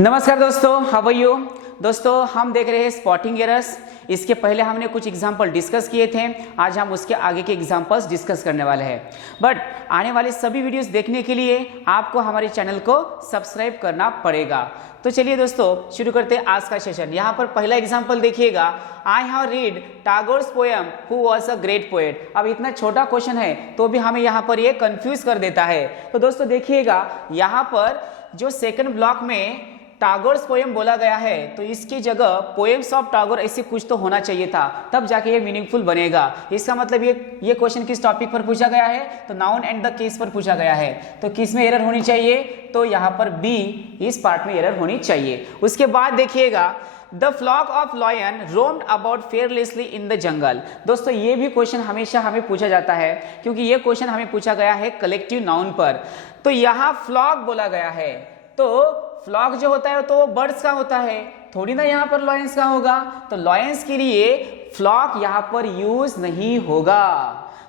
नमस्कार दोस्तों, how are you. दोस्तों हम देख रहे हैं स्पॉटिंग एरर्स। इसके पहले हमने कुछ एग्जाम्पल डिस्कस किए थे, आज हम उसके आगे के एग्जाम्पल्स डिस्कस करने वाले हैं। बट आने वाले सभी वीडियोस देखने के लिए आपको हमारे चैनल को सब्सक्राइब करना पड़ेगा। तो चलिए दोस्तों शुरू करते हैं आज का सेशन। यहाँ पर पहला एग्जाम्पल देखिएगा, I have read Tagore's poem who was a great poet. अब इतना छोटा क्वेश्चन है तो भी हमें यहाँ पर ये कंफ्यूज कर देता है। तो दोस्तों देखिएगा, यहाँ पर जो सेकंड ब्लॉक में टागोर्स पोएम बोला गया है तो इसकी जगह पोएम्स ऑफ टागोर ऐसे कुछ तो होना चाहिए था, तब जाके ये मीनिंगफुल बनेगा। इसका मतलब ये क्वेश्चन किस टॉपिक पर पूछा गया है, तो नाउन एंड द केस पर पूछा गया है। तो किस में एरर होनी चाहिए, तो यहाँ पर बी, इस पार्ट में एरर होनी चाहिए। उसके बाद देखिएगा, the flock of lion roamed about fearlessly in the jungle. दोस्तों ये भी क्वेश्चन हमेशा हमें पूछा जाता है, क्योंकि ये क्वेश्चन हमें पूछा गया है कलेक्टिव नाउन पर। तो यहाँ फ्लॉक बोला गया है, तो फ्लॉक जो होता है तो वो बर्ड्स का होता है, थोड़ी ना यहाँ पर लॉयंस का होगा। तो लॉयंस के लिए फ्लॉक यहाँ पर यूज नहीं होगा।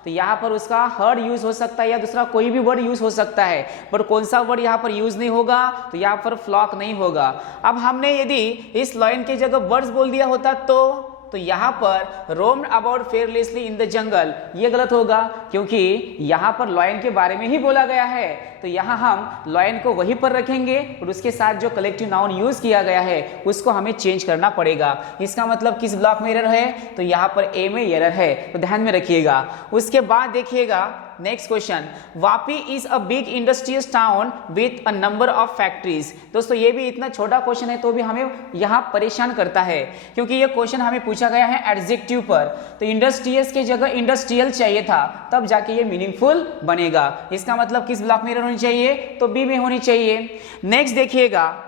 तो यहाँ पर उसका हर्ड यूज हो सकता है या दूसरा कोई भी वर्ड यूज हो सकता है, पर कौन सा वर्ड यहाँ पर यूज नहीं होगा, तो यहाँ पर फ्लॉक नहीं होगा। अब हमने यदि इस लॉयन की जगह बर्ड्स बोल दिया होता तो यहाँ पर roamed about fearlessly in the jungle, ये गलत होगा, क्योंकि यहाँ पर लॉयन के बारे में ही बोला गया है। तो यहाँ हम लॉयन को वहीं पर रखेंगे और उसके साथ जो कलेक्टिव नाउन यूज किया गया है उसको हमें चेंज करना पड़ेगा। इसका मतलब किस ब्लॉक में एरर है, तो यहाँ पर ए में एरर है, तो ध्यान में रखिएगा। उसके बाद देखिएगा next question, Vapi is a big industrious town with a number of factories. दोस्तों ये भी इतना छोटा क्वेश्चन है तो भी हमें यहाँ परेशान करता है, क्योंकि ये क्वेश्चन हमें पूछा गया है एडजेक्टिव पर। तो इंडस्ट्रियस की जगह इंडस्ट्रियल चाहिए था, तब जाके ये मीनिंगफुल बनेगा। इसका मतलब किस ब्लॉक में एरर होनी चाहिए, तो बी में होनी चाहिए। नेक्स्ट देखिएगा,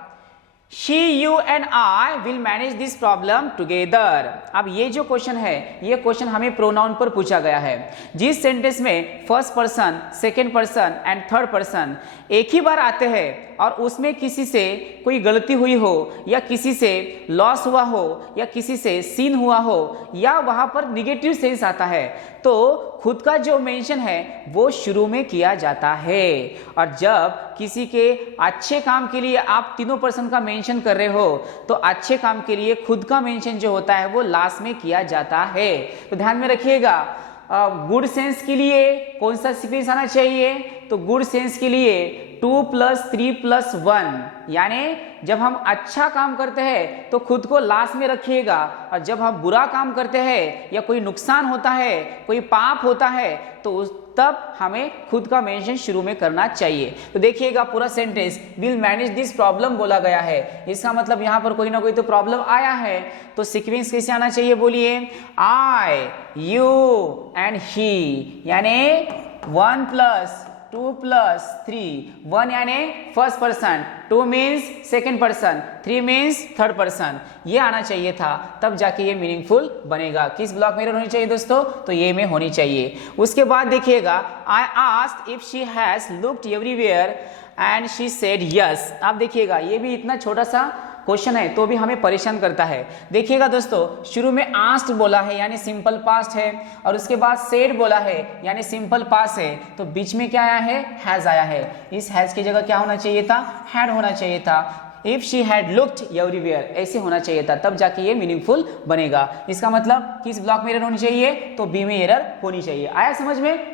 She, you and I will manage this problem together। अब ये जो क्वेश्चन है, ये क्वेश्चन हमें प्रोनाउन पर पूछा गया है। जिस सेंटेंस में first person, second person and third person एक ही बार आते हैं और उसमें किसी से कोई गलती हुई हो या किसी से लॉस हुआ हो या किसी से सीन हुआ हो या वहां पर निगेटिव सेंस आता है, तो खुद का जो मेंशन है वो शुरू में किया जाता है। और जब किसी के अच्छे काम के लिए आप तीनों पर्सन का मेंशन कर रहे हो तो अच्छे काम के लिए खुद का मेंशन जो होता है वो लास्ट में किया जाता है। तो ध्यान में रखिएगा, गुड सेंस के लिए कौन सा सीक्वेंस आना चाहिए, तो गुड सेंस के लिए 2 + 3 + 1, यानी जब हम अच्छा काम करते हैं तो खुद को लास्ट में रखिएगा, और जब हम बुरा काम करते हैं या कोई नुकसान होता है, कोई पाप होता है, तो तब हमें खुद का मेंशन शुरू में करना चाहिए। तो देखिएगा पूरा sentence will manage this problem बोला गया है, इसका मतलब यहाँ पर कोई ना कोई तो प्रॉब्लम आया है। तो सीक्वेंस कैसे आना चाहिए, बोलिए, आई, यू एंड ही, यानी 1 + 2 + 3, 1 यानी first person, 2 means second person, 3 means third person, ये आना चाहिए था, तब जाके ये मीनिंगफुल बनेगा। किस ब्लॉक में एरर होनी चाहिए दोस्तों, तो ये में होनी चाहिए। उसके बाद देखिएगा, I asked if she has looked everywhere and she said yes. आप देखिएगा ये भी इतना छोटा सा क्वेश्चन है तो भी हमें परेशान करता है। देखिएगा दोस्तों, शुरू में आस्क्ड बोला है यानी सिंपल पास्ट है, और उसके बाद सेड बोला है यानी सिंपल पास्ट है, तो बीच में क्या आया है, हैज आया है। इस हैज की जगह क्या होना चाहिए था, हैड होना चाहिए था। If she had looked everywhere ऐसे होना चाहिए था, तब जाके ये मीनिंगफुल बनेगा। इसका मतलब किस ब्लॉक में एरर होनी चाहिए, तो बी में एरर होनी चाहिए। आया समझ में।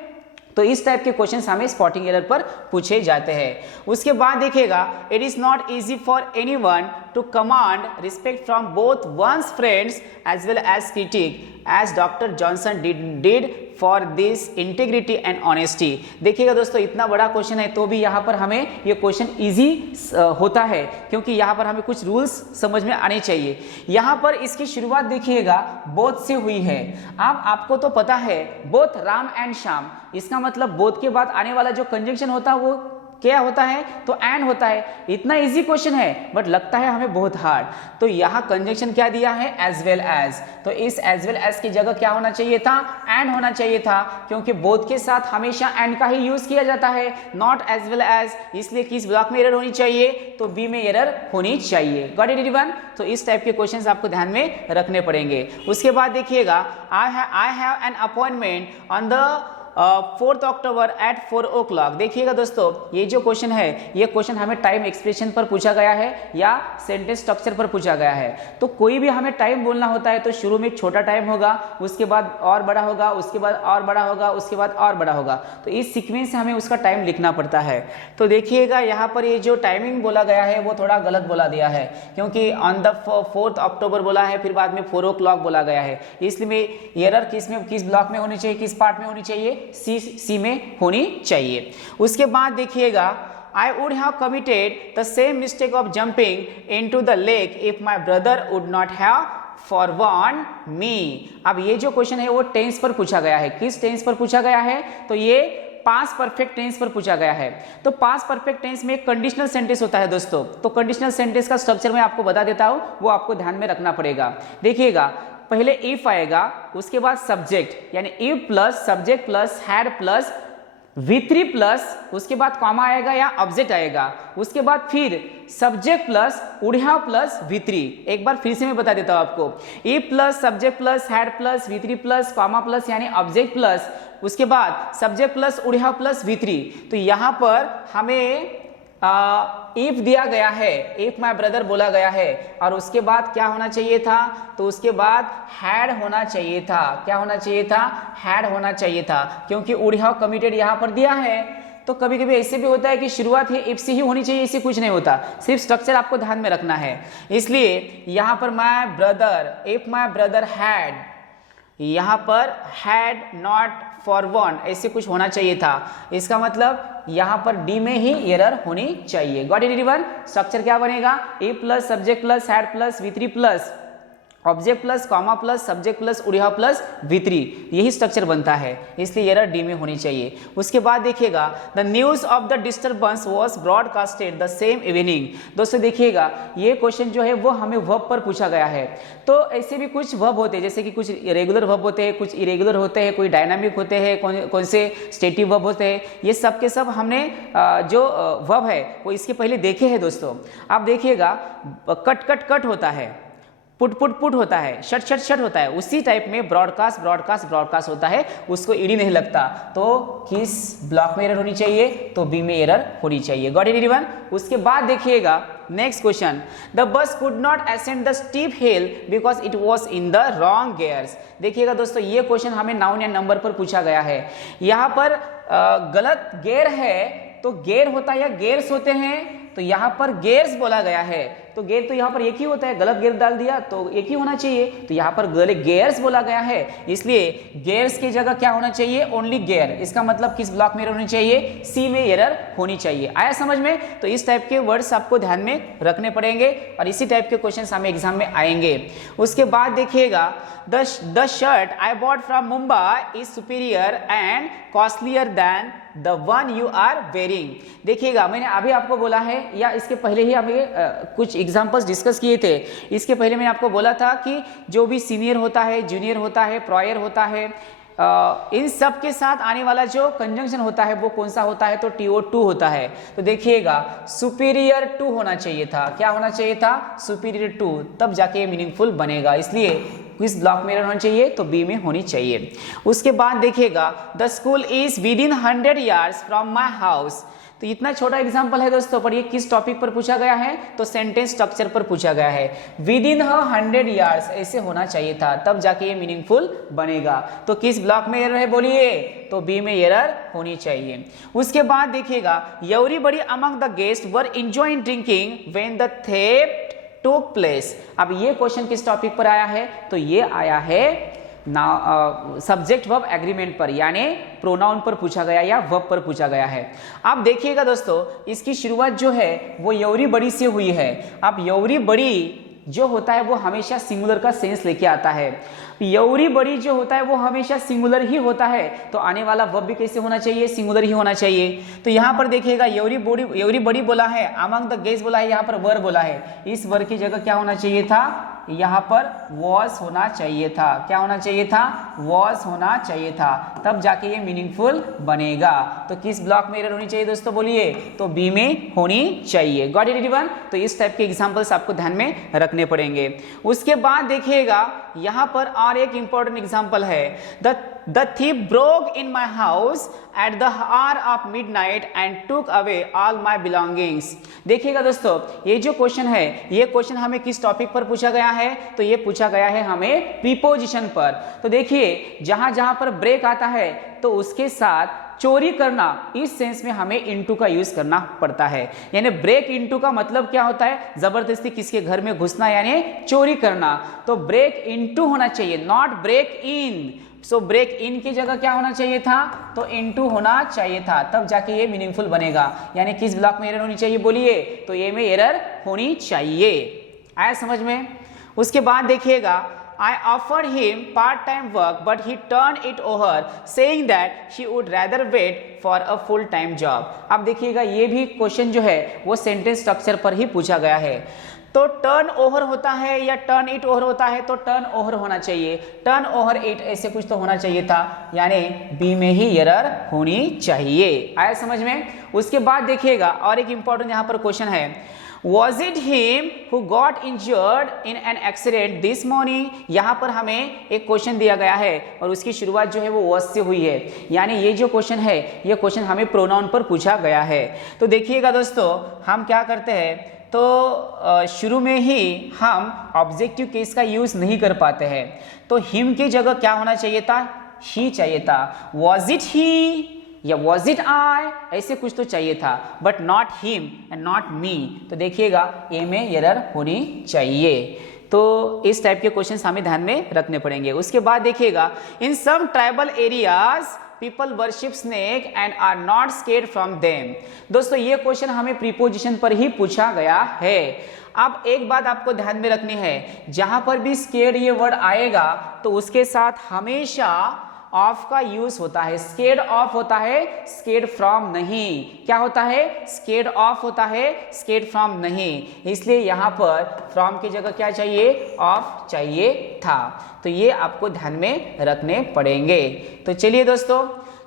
तो इस टाइप के क्वेश्चंस हमें स्पॉटिंग एरर पर पूछे जाते हैं। उसके बाद देखिएगा, it is not easy for anyone to command respect from both ones friends as well as critic as doctor Johnson did for this integrity and honesty. देखिएगा दोस्तों, इतना बड़ा क्वेश्चन है तो भी यहाँ पर हमें ये क्वेश्चन इजी होता है, क्योंकि यहाँ पर हमें कुछ रूल्स समझ में आने चाहिए। यहाँ पर इसकी शुरुआत देखिएगा बोथ से हुई है। अब आपको तो पता है बोथ राम एंड श्याम, इसका मतलब बोथ के बाद आने वाला जो कंजंक्शन होता है वो क्या होता है, तो एंड होता है। इतना इजी क्वेश्चन है बट लगता है हमें बहुत हार्ड। तो यहाँ कंजंक्शन क्या दिया है, एज वेल एज। तो इस एज वेल एज की जगह क्या होना चाहिए था, एंड होना चाहिए था, क्योंकि बोथ के साथ हमेशा एंड का ही यूज किया जाता है, नॉट एज वेल एज। इसलिए किस ब्लॉक में एरर होनी चाहिए, तो बी में एरर होनी चाहिए। Got it everyone. तो इस टाइप के क्वेश्चंस आपको ध्यान में रखने पड़ेंगे। उसके बाद देखिएगा, I have an appointment on the 4 October at 4 o'clock। देखिएगा दोस्तों, ये जो क्वेश्चन है, ये क्वेश्चन हमें टाइम एक्सप्रेशन पर पूछा गया है या सेंटेंस स्ट्रक्चर पर पूछा गया है। तो कोई भी हमें टाइम बोलना होता है तो शुरू में छोटा टाइम होगा, उसके बाद और बड़ा होगा, उसके बाद और बड़ा होगा, उसके बाद और बड़ा होगा। तो इस सीक्वेंस से हमें उसका टाइम लिखना पड़ता है। तो देखिएगा यहाँ पर ये जो टाइमिंग बोला गया है वो थोड़ा गलत बोला दिया है, क्योंकि ऑन द 4 अक्टूबर बोला है, फिर बाद में 4 o'clock बोला गया है। इसलिए एरर किस ब्लॉक में होनी चाहिए, किस पार्ट में होनी चाहिए, सी में होनी चाहिए। उसके बाद देखिएगा, I would have committed the same mistake of jumping into the lake if my brother would not have forewarned me। अब ये जो क्वेश्चन है वो टेंस पर पूछा गया है। किस टेंस पर पूछा गया है? तो ये पास्ट परफेक्ट टेंस पर पूछा गया है। तो पास्ट परफेक्ट टेंस में कंडीशनल सेंटेंस होता है दोस्तों। तो कंडीशनल सेंटेंस का स्ट्रक्चर मैं आपको बता देता हूँ, वो आपको ध्यान में रखना पड़ेगा। देखिएगा, पहले इफ आएगा, उसके बाद सब्जेक्ट यानी if plus subject plus had plus V3 plus, उसके बाद कॉमा आएगा या ऑब्जेक्ट आएगा, उसके बाद फिर subject plus would have plus V3। एक बार फिर से मैं बता देता हूं आपको, if plus subject plus had plus V3 plus comma plus यानी ऑब्जेक्ट प्लस, उसके बाद subject plus would have plus V3। तो यहां पर हमें इफ दिया गया है, इफ माय ब्रदर बोला गया है, और उसके बाद क्या होना चाहिए था? तो उसके बाद हैड होना चाहिए था। क्या होना चाहिए था? हैड होना चाहिए था, क्योंकि वुड हैव कमिटेड यहां पर दिया है। तो कभी कभी ऐसे भी होता है कि शुरुआत ही इफ से ही होनी चाहिए, इससे कुछ नहीं होता, सिर्फ स्ट्रक्चर आपको ध्यान में रखना है। इसलिए यहां पर my brother, if my brother had, यहां पर हैड नॉट फॉरवर्न ऐसे कुछ होना चाहिए था। इसका मतलब यहां पर डी में ही एरर होनी चाहिए। Got it everyone? स्ट्रक्चर क्या बनेगा? If plus subject plus had plus V3 plus object plus comma plus subject plus would have plus V3, यही स्ट्रक्चर बनता है। इसलिए एरर डी में होनी चाहिए। उसके बाद देखिएगा, the news of the disturbance was broadcasted the same evening. दोस्तों देखिएगा, ये क्वेश्चन जो है वो हमें वर्ब पर पूछा गया है। तो ऐसे भी कुछ वर्ब होते हैं, जैसे कि कुछ रेगुलर वर्ब होते हैं, कुछ इरेगुलर होते हैं, कोई डायनामिक होते हैं, कौन से स्टेटिव वर्ब होते हैं। ये सब के सब हमने जो वर्ब है वो इसके पहले देखे हैं दोस्तों। आप देखिएगा, कट कट कट होता है, पुट पुट पुट होता है, शट शट शट होता है, उसी टाइप में ब्रॉडकास्ट ब्रॉडकास्ट ब्रॉडकास्ट होता है, उसको ईडी नहीं लगता। तो किस ब्लॉक में एरर होनी चाहिए? तो बी में एरर होनी चाहिए। Got it everyone? उसके बाद देखिएगा next question, the bus could not ascend the steep hill because it was in the wrong gears. देखिएगा दोस्तों, ये क्वेश्चन हमें नाउन या नंबर पर पूछा गया है। यहाँ पर गलत गेयर है, तो गेयर होता है या गेयर्स होते हैं, तो यहाँ पर गेयर्स बोला गया है। तो गेयर तो यहाँ पर एक ही होता है, गलत गेयर डाल दिया तो एक ही होना चाहिए। तो यहाँ पर गेयर्स बोला गया है, इसलिए गेयर्स की जगह क्या होना चाहिए? Only gear. इसका मतलब किस ब्लॉक में एरर होनी चाहिए? सी में एरर होनी चाहिए। आया समझ में? तो इस टाइप के वर्ड्स आपको ध्यान में रखने पड़ेंगे और इसी टाइप के क्वेश्चन हमें एग्जाम में आएंगे। उसके बाद देखिएगा, the shirt I bought from Mumbai is superior and costlier than the one you are wearing. देखिएगा, मैंने अभी आपको बोला है या इसके पहले ही हमें कुछ एग्जांपल्स डिस्कस किए थे। इसके पहले मैंने आपको बोला था कि जो भी सीनियर होता है, जूनियर होता है, प्रायर होता है, इन सब के साथ आने वाला जो कंजंक्शन होता है वो कौन सा होता है? तो TO2 होता है। तो देखिएगा, सुपीरियर टू होना चाहिए था। क्या होना चाहिए था? सुपीरियर टू, तब जाके मीनिंगफुल बनेगा। इसलिए किस ब्लॉक में होना चाहिए? तो बी में होनी चाहिए। उसके बाद देखिएगा, the school is with in 100 yards from my house. तो इतना छोटा एग्जांपल है दोस्तों, पर ये किस टॉपिक पर पूछा गया है? तो सेंटेंस स्ट्रक्चर पर पूछा गया है। विद इन 100 yards ऐसे होना चाहिए था, तब जाके ये मीनिंगफुल बनेगा। तो किस ब्लॉक में एरर है बोलिए? तो बी में एरर होनी चाहिए। उसके बाद देखिएगा, everybody among the guest were enjoying drinking when the theft took place. अब ये क्वेश्चन किस टॉपिक पर आया है? तो ये आया है सब्जेक्ट वर्ब एग्रीमेंट पर, यानी प्रोनाउन पर पूछा गया या वर्ब पर पूछा गया है। अब देखिएगा दोस्तों, इसकी शुरुआत जो है वो एवरीबॉडी से हुई है। अब एवरीबॉडी जो होता है वो हमेशा सिंगुलर का सेंस लेके आता है। एवरीबॉडी जो होता है वो हमेशा सिंगुलर ही होता है, तो आने वाला वर्ब भी कैसे होना चाहिए? सिंगुलर ही होना चाहिए। तो यहाँ पर देखिएगा, एवरीबॉडी बोला है, अमंग द गेस्ट बोला है, यहाँ पर वर बोला है। इस वर की जगह क्या होना चाहिए था? यहाँ पर वॉज होना चाहिए था। क्या होना चाहिए था? वॉज होना चाहिए था, तब जाके ये मीनिंगफुल बनेगा। तो किस ब्लॉक में एरर होनी चाहिए दोस्तों बोलिए? तो बी में होनी चाहिए। Got it everyone? तो इस टाइप के एग्जांपल्स आपको ध्यान में रखने पड़ेंगे। उसके बाद देखिएगा, यहाँ पर और एक इंपॉर्टेंट एग्जांपल है, the thief broke in my house at the hour of midnight and took away all my belongings। देखिएगा दोस्तों, ये जो क्वेश्चन है, ये क्वेश्चन हमें किस टॉपिक पर पूछा गया है? तो ये पूछा गया है हमें प्रीपोजिशन पर। तो देखिए, जहां जहां पर ब्रेक आता है तो उसके साथ चोरी करना, इस सेंस में हमें इनटू का यूज करना पड़ता है। यानी ब्रेक इनटू का मतलब क्या होता है? जबरदस्ती किसके घर में घुसना, यानी चोरी करना। तो ब्रेक इनटू होना चाहिए, not break in. So break in की जगह क्या होना चाहिए था? तो इनटू होना चाहिए था, तब जाके ये मीनिंगफुल बनेगा। यानी किस ब्लॉक में एरर होनी चाहिए बोलिए? तो ये में एरर होनी चाहिए। आया समझ में? उसके बाद देखिएगा, I offered him part-time work, but he turned it over, saying that he would rather wait for a full-time job। अब देखिएगा, ये भी क्वेश्चन जो है वो सेंटेंस स्ट्रक्चर पर ही पूछा गया है। तो टर्न ओवर होता है या टर्न इट ओवर होता है? तो टर्न ओवर होना चाहिए, टर्न ओवर इट ऐसे कुछ तो होना चाहिए था, यानी बी में ही एरर होनी चाहिए। आया समझ में? उसके बाद देखिएगा, और एक इंपॉर्टेंट यहाँ पर क्वेश्चन है, Was it him who got injured in an accident this morning? यहाँ पर हमें एक क्वेश्चन दिया गया है और उसकी शुरुआत जो है वो was से हुई है। यानी ये जो क्वेश्चन है, ये क्वेश्चन हमें प्रोनाउन पर पूछा गया है। तो देखिएगा दोस्तों, हम क्या करते हैं, तो शुरू में ही हम ऑब्जेक्टिव केस का यूज नहीं कर पाते हैं। तो हिम की जगह क्या होना चाहिए था? ही चाहिए था। Was it he या was it I, ऐसे कुछ तो चाहिए था, but not him and not me. तो देखिएगा, ए में एरर होनी चाहिए। तो इस टाइप के क्वेश्चंस हमें ध्यान में रखने पड़ेंगे। उसके बाद देखिएगा, in some tribal areas people worship snake and are not scared from them. दोस्तों, ये क्वेश्चन हमें प्रीपोजिशन पर ही पूछा गया है। अब एक बात आपको ध्यान में रखनी है, जहां पर भी स्केर्ड ये वर्ड आएगा तो उसके साथ हमेशा ऑफ का यूज होता है। स्केर्ड ऑफ होता है, स्केर्ड फ्रॉम नहीं। क्या होता है? स्केर्ड ऑफ होता है, स्केर्ड फ्रॉम नहीं। इसलिए यहां पर फ्रॉम की जगह क्या चाहिए? ऑफ चाहिए था। तो ये आपको ध्यान में रखने पड़ेंगे। तो चलिए दोस्तों,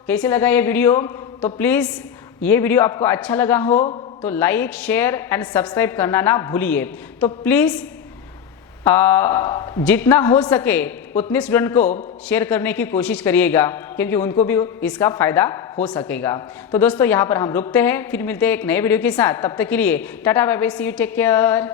कैसे लगा ये वीडियो? तो प्लीज ये वीडियो आपको अच्छा लगा हो तो लाइक, शेयर एंड सब्सक्राइब करना ना भूलिए। तो प्लीज जितना हो सके उतने स्टूडेंट को शेयर करने की कोशिश करिएगा, क्योंकि उनको भी इसका फायदा हो सकेगा। तो दोस्तों, यहाँ पर हम रुकते हैं, फिर मिलते हैं एक नए वीडियो के साथ। तब तक के लिए tata bye bye, see you, take care.